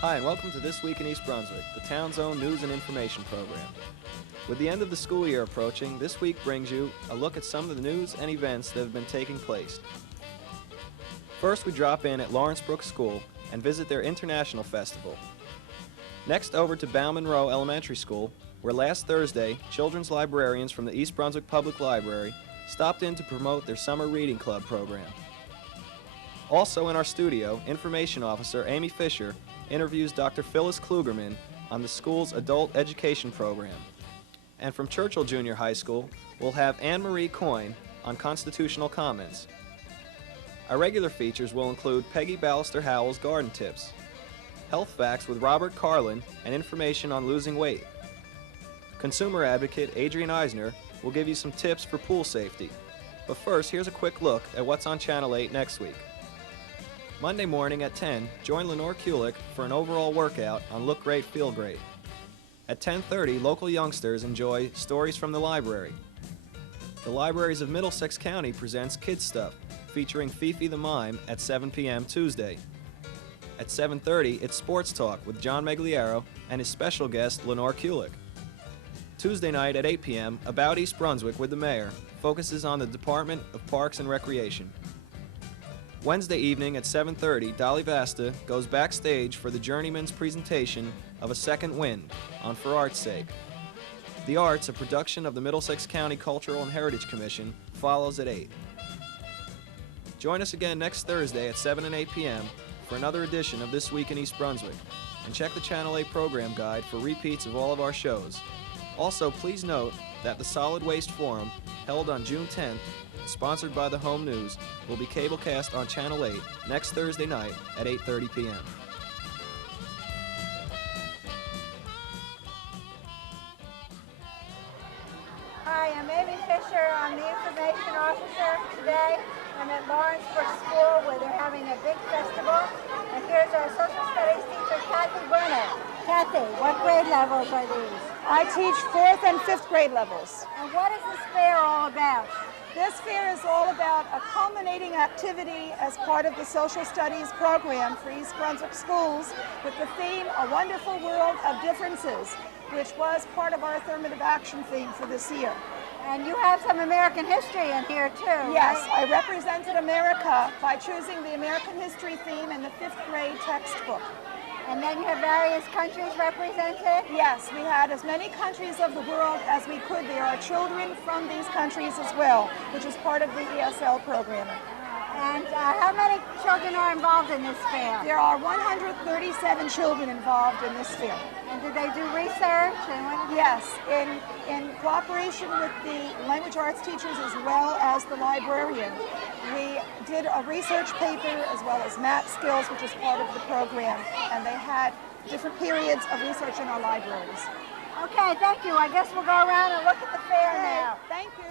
Hi, and welcome to This Week in East Brunswick, the town's own news and information program. With the end of the school year approaching, this week brings you a look at some of the news and events that have been taking place. First, we drop in at Lawrence Brook School and visit their International Festival. Next, over to Bowne Munroe Elementary School, where last Thursday, children's librarians from the East Brunswick Public Library stopped in to promote their Summer Reading Club program. Also in our studio, Information Officer Amy Fisher interviews Dr. Phyllis Klugerman on the school's adult education program. And from Churchill Junior High School, we'll have Anne-Marie Coyne on constitutional comments. Our regular features will include Peggy Ballister-Howell's garden tips, health facts with Robert Karlin, and information on losing weight. Consumer advocate Adrian Eisner will give you some tips for pool safety. But first, here's a quick look at what's on Channel 8 next week. Monday morning at 10, join Lenore Kulik for an overall workout on Look Great, Feel Great. At 10:30, local youngsters enjoy Stories from the Library. The Libraries of Middlesex County presents Kids Stuff, featuring Fifi the Mime at 7 p.m. Tuesday. At 7:30, it's Sports Talk with John Megliaro and his special guest, Lenore Kulik. Tuesday night at 8 p.m., About East Brunswick with the Mayor focuses on the Department of Parks and Recreation. Wednesday evening at 7:30, Dolly Vasta goes backstage for the Journeyman's presentation of A Second Wind on For Art's Sake. The Arts, a production of the Middlesex County Cultural and Heritage Commission, follows at 8. Join us again next Thursday at 7 and 8 p.m. for another edition of This Week in East Brunswick, and check the Channel 8 program guide for repeats of all of our shows. Also, please note that the Solid Waste Forum, held on June 10th, sponsored by the Home News, will be cablecast on Channel 8 next Thursday night at 8:30 p.m. Hi, I'm Amy Fisher. I'm the Information Officer today. I'm at Lawrence Brook School where they're having a big festival. And here's our social studies teacher, Kathy Burnett. Kathy, what grade levels are these? I teach 4th and 5th grade levels. And what is this fair all about? This fair is all about a culminating activity as part of the social studies program for East Brunswick schools with the theme, A Wonderful World of Differences, which was part of our affirmative action theme for this year. And you have some American history in here too, Yes, right? I represented America by choosing the American history theme in the 5th grade textbook. And then you have various countries represented? Yes, we had as many countries of the world as we could. There are children from these countries as well, which is part of the ESL programming. And how many children are involved in this fair? There are 137 children involved in this fair. And do they do research? Yes, in cooperation with the language arts teachers as well as the librarian, we did a research paper as well as math skills, which is part of the program, and they had different periods of research in our libraries. Okay, thank you. I guess we'll go around and look at the fair now. Thank you.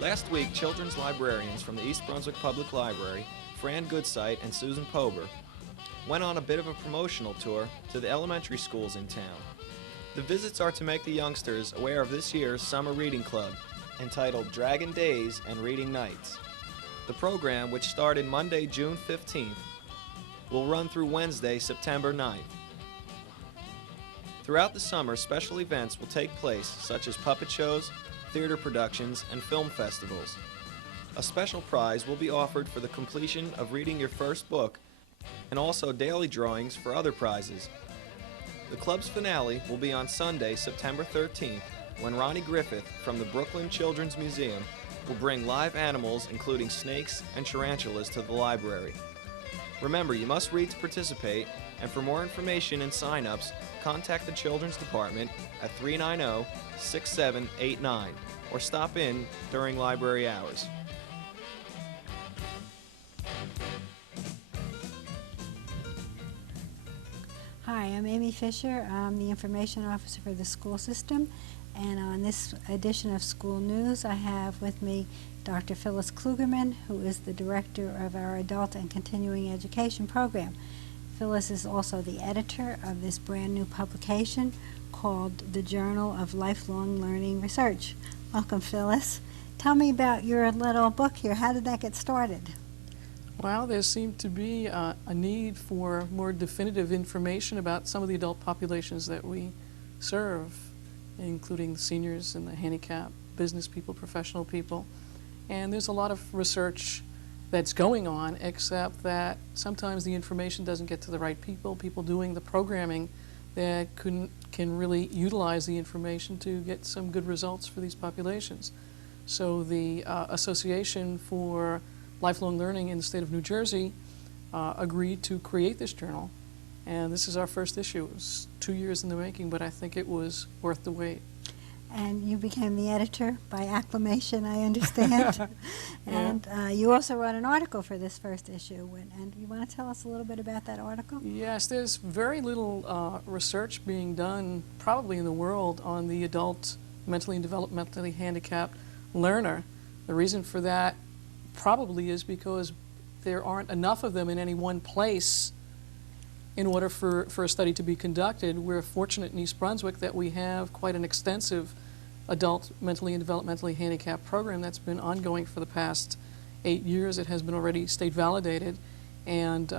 Last week, children's librarians from the East Brunswick Public Library, Fran Goodsight and Susan Pober, went on a bit of a promotional tour to the elementary schools in town. The visits are to make the youngsters aware of this year's Summer Reading Club, entitled Dragon Days and Reading Nights. The program, which started Monday, June 15th, will run through Wednesday, September 9th. Throughout the summer, special events will take place, such as puppet shows, theater productions, and film festivals. A special prize will be offered for the completion of reading your first book, and also daily drawings for other prizes. The club's finale will be on Sunday, September 13th, when Ronnie Griffith from the Brooklyn Children's Museum will bring live animals including snakes and tarantulas to the library. Remember, you must read to participate, and for more information and sign-ups, contact the Children's Department at 390-6789 or stop in during library hours. Hi, I'm Amy Fisher. I'm the Information Officer for the school system, and on this edition of School News I have with me Dr. Phyllis Klugerman, who is the Director of our Adult and Continuing Education Program. Phyllis is also the editor of this brand new publication called the Journal of Lifelong Learning Research. Welcome, Phyllis. Tell me about your little book here. How did that get started? Well, there seemed to be a need for more definitive information about some of the adult populations that we serve, including seniors and the handicapped, business people, professional people. And there's a lot of research that's going on, except that sometimes the information doesn't get to the right people doing the programming that can really utilize the information to get some good results for these populations. So the Association for Lifelong Learning in the state of New Jersey agreed to create this journal, and this is our first issue. It was 2 years in the making, but I think it was worth the wait. And you became the editor by acclamation, I understand. And you also wrote an article for this first issue. And you want to tell us a little bit about that article? Yes, there's very little research being done, probably in the world, on the adult mentally and developmentally handicapped learner. The reason for that probably is because there aren't enough of them in any one place in order for a study to be conducted. We're fortunate in East Brunswick that we have quite an extensive adult mentally and developmentally handicapped program that's been ongoing for the past 8 years. It has been already state validated, and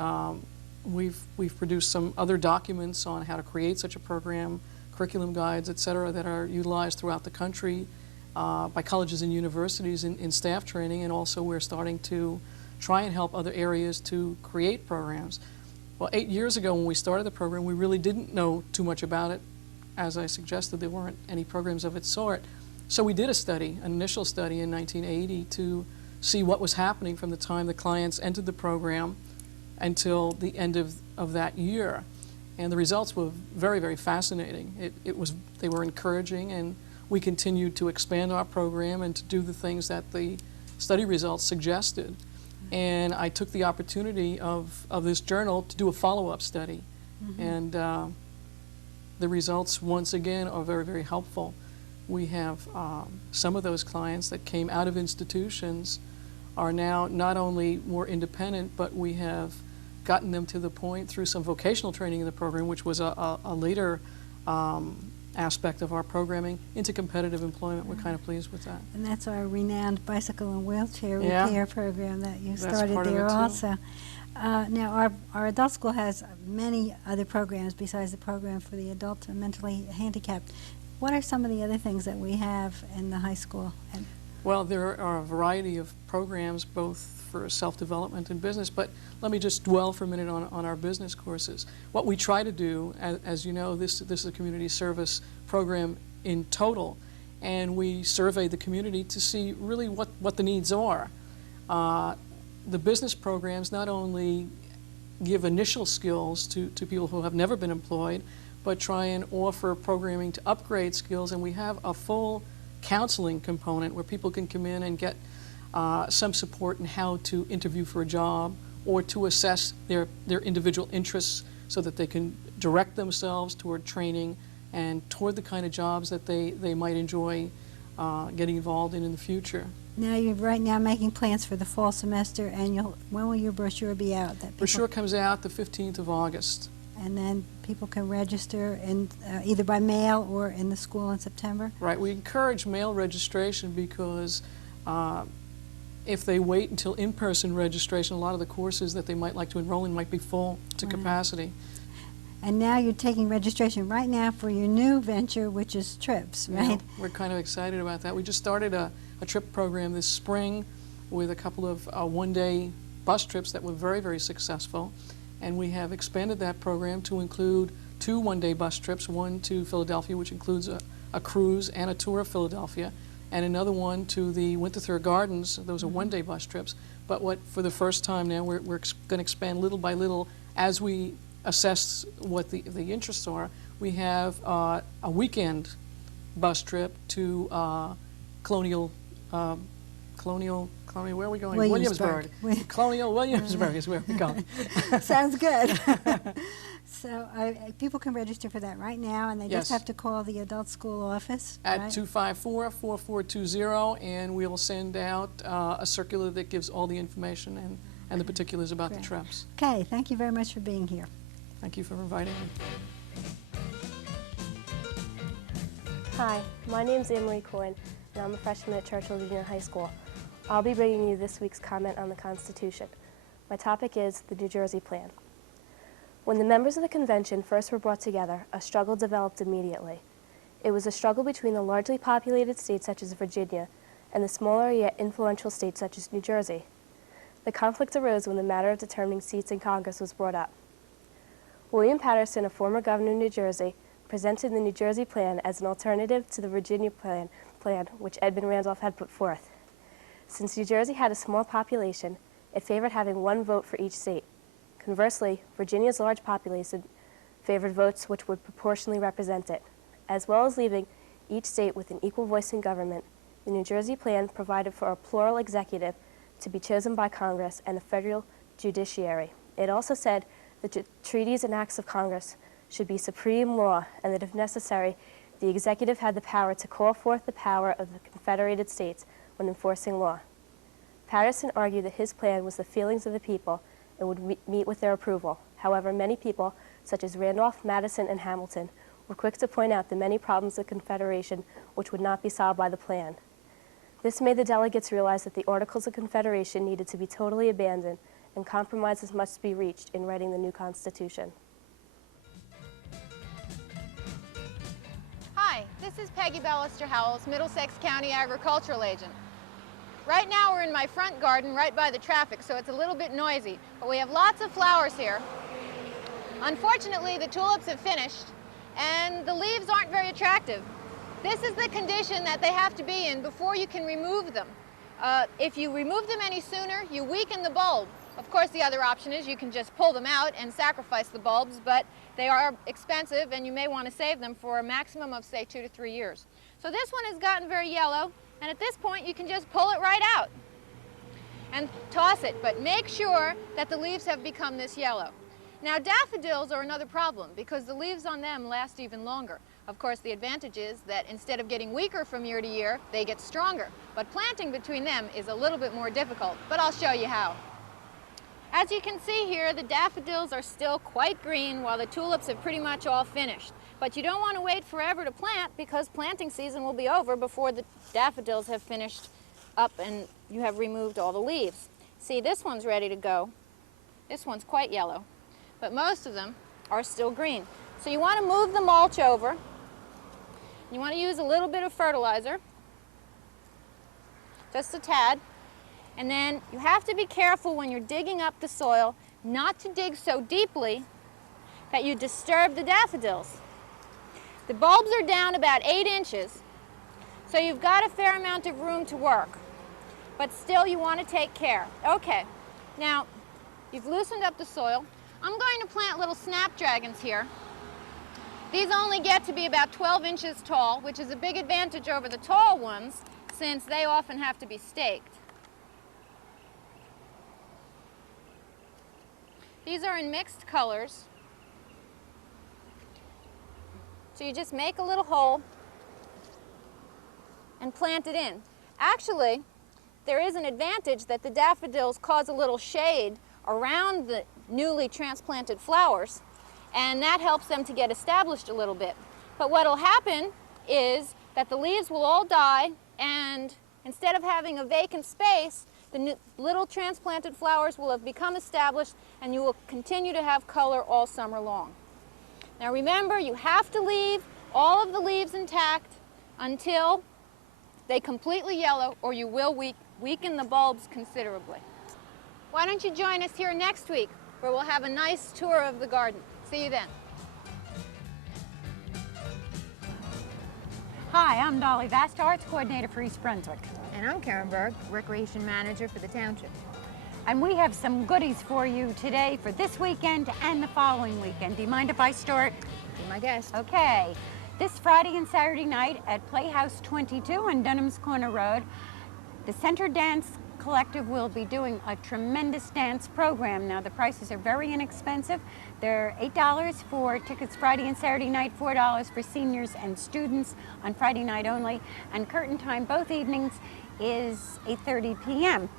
we've produced some other documents on how to create such a program, curriculum guides, etc., that are utilized throughout the country by colleges and universities in staff training, and also we're starting to try and help other areas to create programs. Well, 8 years ago when we started the program, we really didn't know too much about it. As I suggested, there weren't any programs of its sort. So we did a study, an initial study in 1980, to see what was happening from the time the clients entered the program until the end of that year. And the results were very, very fascinating. They were encouraging, and we continued to expand our program and to do the things that the study results suggested. And I took the opportunity of this journal to do a follow-up study. And the results, once again, are very, very helpful. We have some of those clients that came out of institutions are now not only more independent, but we have gotten them to the point through some vocational training in the program, which was a later aspect of our programming, into competitive employment. We're kind of pleased with that. And that's our renowned bicycle and wheelchair repair program that you started there also. Now, our adult school has many other programs besides the program for the adult and mentally handicapped. What are some of the other things that we have in the high school? Well, there are a variety of programs, both for self-development and business, but let me just dwell for a minute on our business courses. What we try to do, as you know, this is a community service program in total, and we survey the community to see really what the needs are. The business programs not only give initial skills to people who have never been employed, but try and offer programming to upgrade skills, and we have a full counseling component where people can come in and get some support in how to interview for a job or to assess their individual interests so that they can direct themselves toward training and toward the kind of jobs that they might enjoy getting involved in the future. Now you're right now making plans for the fall semester, and when will your brochure be out? Brochure comes out the 15th of August. And then people can register either by mail or in the school in September? Right. We encourage mail registration because if they wait until in-person registration, a lot of the courses that they might like to enroll in might be full to capacity. And now you're taking registration right now for your new venture, which is trips, right? Yeah, we're kind of excited about that. We just started a trip program this spring with a couple of one-day bus trips that were very, very successful. And we have expanded that program to include 2 one-day bus trips, one to Philadelphia, which includes a cruise and a tour of Philadelphia, and another one to the Winterthur Gardens. Those are one-day bus trips. But for the first time now, we're going to expand little by little as we assess what the interests are. We have a weekend bus trip to Colonial, where are we going? Williamsburg. Colonial Williamsburg is where we're going. Sounds good. So people can register for that right now, and they Yes. just have to call the adult school office. At right? 254-4420, and we'll send out a circular that gives all the information and the particulars about Great. the trips. Okay, thank you very much for being here. Thank you for inviting me. Hi, my name's Anne-Marie Coyne, and I'm a freshman at Churchill Junior High School. I'll be bringing you this week's comment on the Constitution. My topic is the New Jersey Plan. When the members of the convention first were brought together, a struggle developed immediately. It was a struggle between the largely populated states such as Virginia and the smaller yet influential states such as New Jersey. The conflict arose when the matter of determining seats in Congress was brought up. William Paterson, a former governor of New Jersey, presented the New Jersey Plan as an alternative to the Virginia plan which Edmund Randolph had put forth. Since New Jersey had a small population, it favored having one vote for each state. Conversely, Virginia's large population favored votes which would proportionally represent it. As well as leaving each state with an equal voice in government, the New Jersey Plan provided for a plural executive to be chosen by Congress and a federal judiciary. It also said that the treaties and acts of Congress should be supreme law, and that if necessary, the executive had the power to call forth the power of the Confederated States when enforcing law. Patterson argued that his plan was the feelings of the people and would meet with their approval. However, many people, such as Randolph, Madison, and Hamilton, were quick to point out the many problems of Confederation which would not be solved by the plan. This made the delegates realize that the Articles of Confederation needed to be totally abandoned, and compromises must be reached in writing the new Constitution. Hi, this is Peggy Ballister-Howells, Middlesex County Agricultural Agent. Right now we're in my front garden right by the traffic, so it's a little bit noisy, but we have lots of flowers here. Unfortunately, the tulips have finished, and the leaves aren't very attractive. This is the condition that they have to be in before you can remove them. If you remove them any sooner, you weaken the bulb. Of course, the other option is you can just pull them out and sacrifice the bulbs, but they are expensive, and you may want to save them for a maximum of, say, 2 to 3 years. So this one has gotten very yellow, and at this point, you can just pull it right out and toss it, but make sure that the leaves have become this yellow. Now, daffodils are another problem because the leaves on them last even longer. Of course, the advantage is that instead of getting weaker from year to year, they get stronger. But planting between them is a little bit more difficult, but I'll show you how. As you can see here, the daffodils are still quite green while the tulips have pretty much all finished. But you don't want to wait forever to plant because planting season will be over before the daffodils have finished up and you have removed all the leaves. See, this one's ready to go. This one's quite yellow, but most of them are still green. So you want to move the mulch over. You want to use a little bit of fertilizer, just a tad. And then you have to be careful when you're digging up the soil not to dig so deeply that you disturb the daffodils. The bulbs are down about 8 inches, so you've got a fair amount of room to work. But still, you want to take care. Okay, now you've loosened up the soil. I'm going to plant little snapdragons here. These only get to be about 12 inches tall, which is a big advantage over the tall ones since they often have to be staked. These are in mixed colors. So you just make a little hole and plant it in. Actually, there is an advantage that the daffodils cause a little shade around the newly transplanted flowers, and that helps them to get established a little bit. But what will happen is that the leaves will all die, and instead of having a vacant space, the little transplanted flowers will have become established, and you will continue to have color all summer long. Now remember, you have to leave all of the leaves intact until they completely yellow, or you will weaken the bulbs considerably. Why don't you join us here next week, where we'll have a nice tour of the garden. See you then. Hi, I'm Dolly, Vast Arts Coordinator for East Brunswick. And I'm Karen Berg, Recreation Manager for the Township. And we have some goodies for you today for this weekend and the following weekend. Do you mind if I start? Be my guest. Okay. This Friday and Saturday night at Playhouse 22 on Dunham's Corner Road, the Center Dance Collective will be doing a tremendous dance program. Now, the prices are very inexpensive. They're $8 for tickets Friday and Saturday night, $4 for seniors and students on Friday night only. And curtain time both evenings is 8:30 p.m.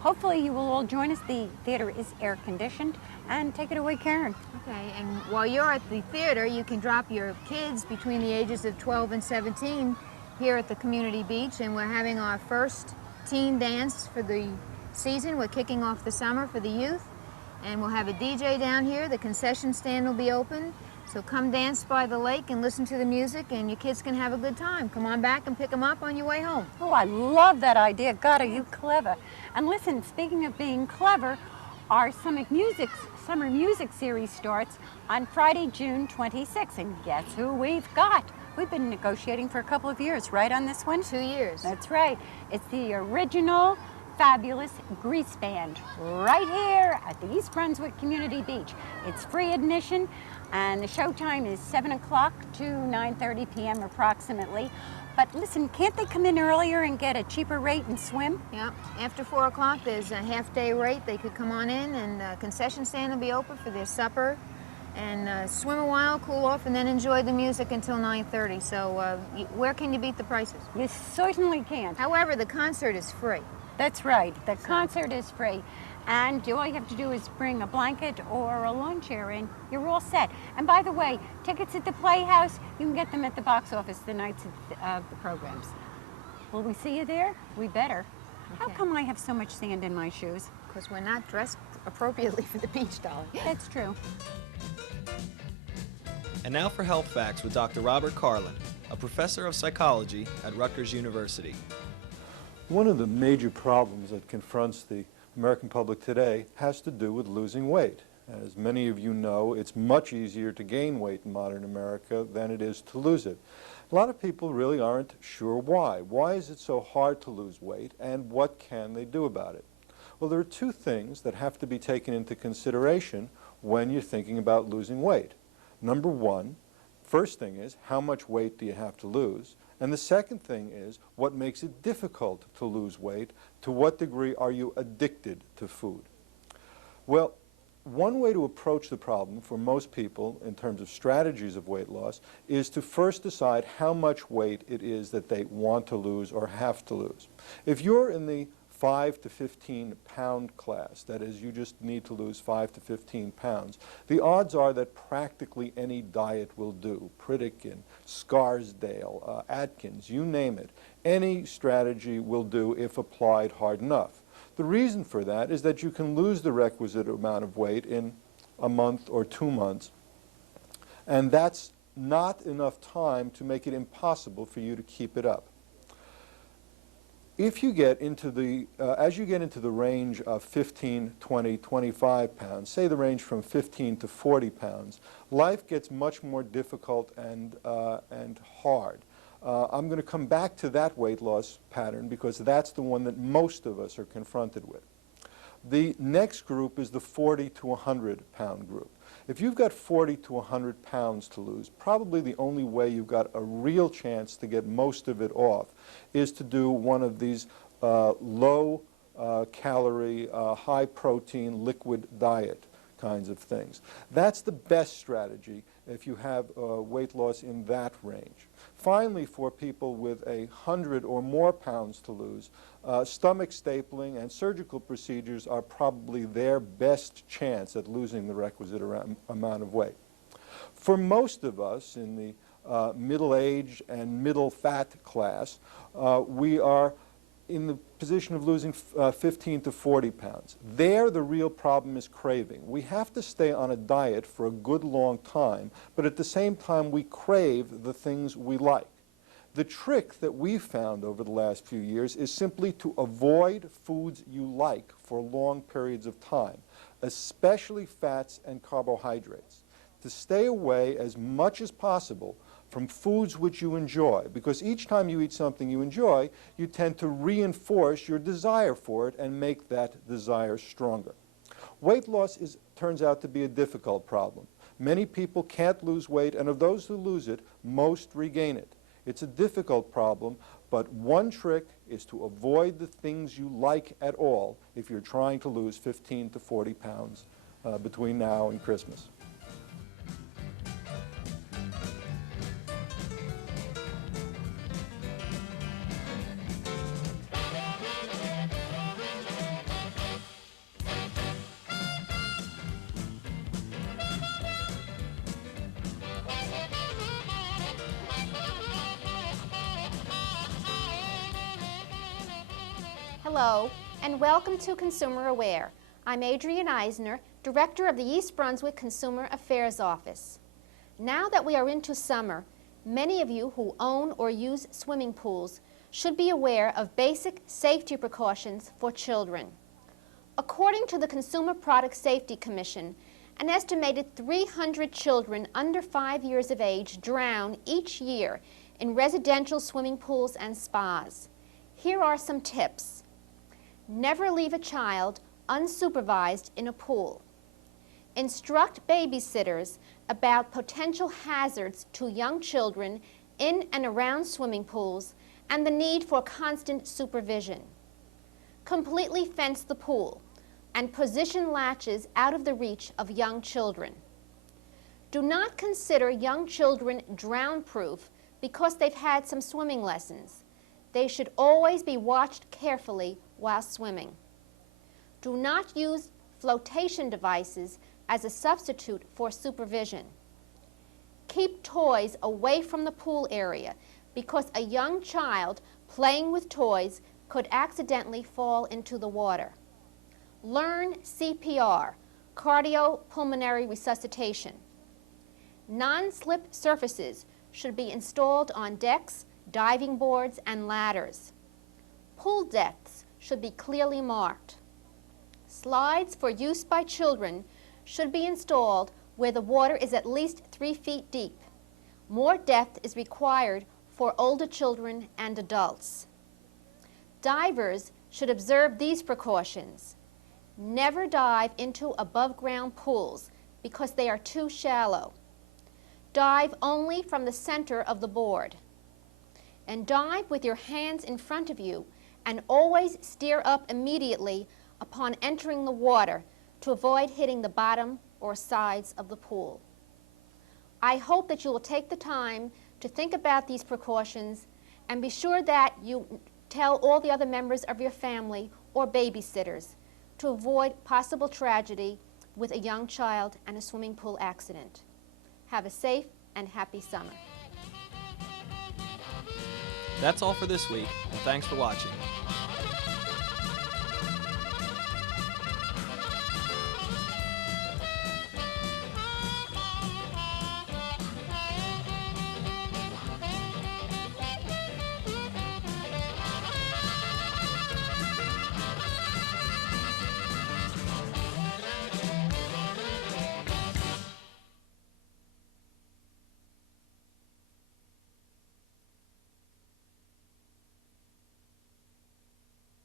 Hopefully you will all join us. The theater is air conditioned. And take it away, Karen. Okay, and while you're at the theater, you can drop your kids between the ages of 12 and 17 here at the community beach, and we're having our first teen dance for the season. We're kicking off the summer for the youth, and we'll have a DJ down here. The concession stand will be open, so come dance by the lake and listen to the music, and your kids can have a good time. Come on back and pick them up on your way home. Oh, I love that idea. God, are you clever. And listen, speaking of being clever, our summer music series starts on Friday, June 26th. And guess who we've got? We've been negotiating for a couple of years, right, on this one? 2 years. That's right. It's the original fabulous Grease Band right here at the East Brunswick Community Beach. It's free admission, and the show time is 7 o'clock to 9:30 p.m. approximately. But listen, can't they come in earlier and get a cheaper rate and swim? Yeah, after 4 o'clock, there's a half-day rate. They could come on in, and the concession stand will be open for their supper, and swim a while, cool off, and then enjoy the music until 9:30. So where can you beat the prices? You certainly can't. However, the concert is free. That's right. The concert is free. And all you have to do is bring a blanket or a lawn chair in. You're all set. And by the way, tickets at the Playhouse, you can get them at the box office the nights of the programs. Will we see you there? We better. Okay. How come I have so much sand in my shoes? Because we're not dressed appropriately for the beach, Dolly. That's true. And now for Health Facts with Dr. Robert Karlin, a professor of psychology at Rutgers University. One of the major problems that confronts the American public today has to do with losing weight. As many of you know, it's much easier to gain weight in modern America than it is to lose it. A lot of people really aren't sure why. Why is it so hard to lose weight, and what can they do about it? Well, there are two things that have to be taken into consideration when you're thinking about losing weight. Number one, first thing is, how much weight do you have to lose? And the second thing is, what makes it difficult to lose weight? To what degree are you addicted to food? Well, one way to approach the problem for most people in terms of strategies of weight loss is to first decide how much weight it is that they want to lose or have to lose. If you're in the 5 to 15 pound class, that is, you just need to lose 5 to 15 pounds, the odds are that practically any diet will do. Pritikin, Scarsdale, Atkins, you name it. Any strategy will do if applied hard enough. The reason for that is that you can lose the requisite amount of weight in a month or 2 months, and that's not enough time to make it impossible for you to keep it up. If you get into the, as you get into the range of 15, 20, 25 pounds, say the range from 15 to 40 pounds, life gets much more difficult and hard. I'm going to come back to that weight loss pattern because that's the one that most of us are confronted with. The next group is the 40 to 100 pound group. If you've got 40 to 100 pounds to lose, probably the only way you've got a real chance to get most of it off is to do one of these low calorie, high protein, liquid diet kinds of things. That's the best strategy if you have weight loss in that range. Finally, for people with 100 or more pounds to lose, stomach stapling and surgical procedures are probably their best chance at losing the requisite amount of weight. For most of us in the middle-aged and middle-fat class, we are in the position of losing 15 to 40 pounds. There, the real problem is craving. We have to stay on a diet for a good long time, but at the same time, we crave the things we like. The trick that we've found over the last few years is simply to avoid foods you like for long periods of time, especially fats and carbohydrates. to stay away as much as possible from foods which you enjoy, because each time you eat something you enjoy, you tend to reinforce your desire for it and make that desire stronger. Weight loss turns out to be a difficult problem. Many people can't lose weight, and of those who lose it, most regain it. It's a difficult problem, but one trick is to avoid the things you like at all if you're trying to lose 15 to 40 pounds between now and Christmas. Hello, and welcome to Consumer Aware. I'm Adrienne Eisner, Director of the East Brunswick Consumer Affairs Office. Now that we are into summer, many of you who own or use swimming pools should be aware of basic safety precautions for children. According to the Consumer Product Safety Commission, an estimated 300 children under 5 years of age drown each year in residential swimming pools and spas. Here are some tips. Never leave a child unsupervised in a pool. Instruct babysitters about potential hazards to young children in and around swimming pools and the need for constant supervision. Completely fence the pool and position latches out of the reach of young children. Do not consider young children drown-proof because they've had some swimming lessons. They should always be watched carefully while swimming. Do not use flotation devices as a substitute for supervision. Keep toys away from the pool area because a young child playing with toys could accidentally fall into the water. Learn CPR, cardiopulmonary resuscitation. Non-slip surfaces should be installed on decks, diving boards, and ladders. Pool depths should be clearly marked. Slides for use by children should be installed where the water is at least 3 feet deep. More depth is required for older children and adults. Divers should observe these precautions. Never dive into above-ground pools because they are too shallow. Dive only from the center of the board. And dive with your hands in front of you and always steer up immediately upon entering the water to avoid hitting the bottom or sides of the pool. I hope that you will take the time to think about these precautions and be sure that you tell all the other members of your family or babysitters to avoid possible tragedy with a young child and a swimming pool accident. Have a safe and happy summer. That's all for this week, and thanks for watching.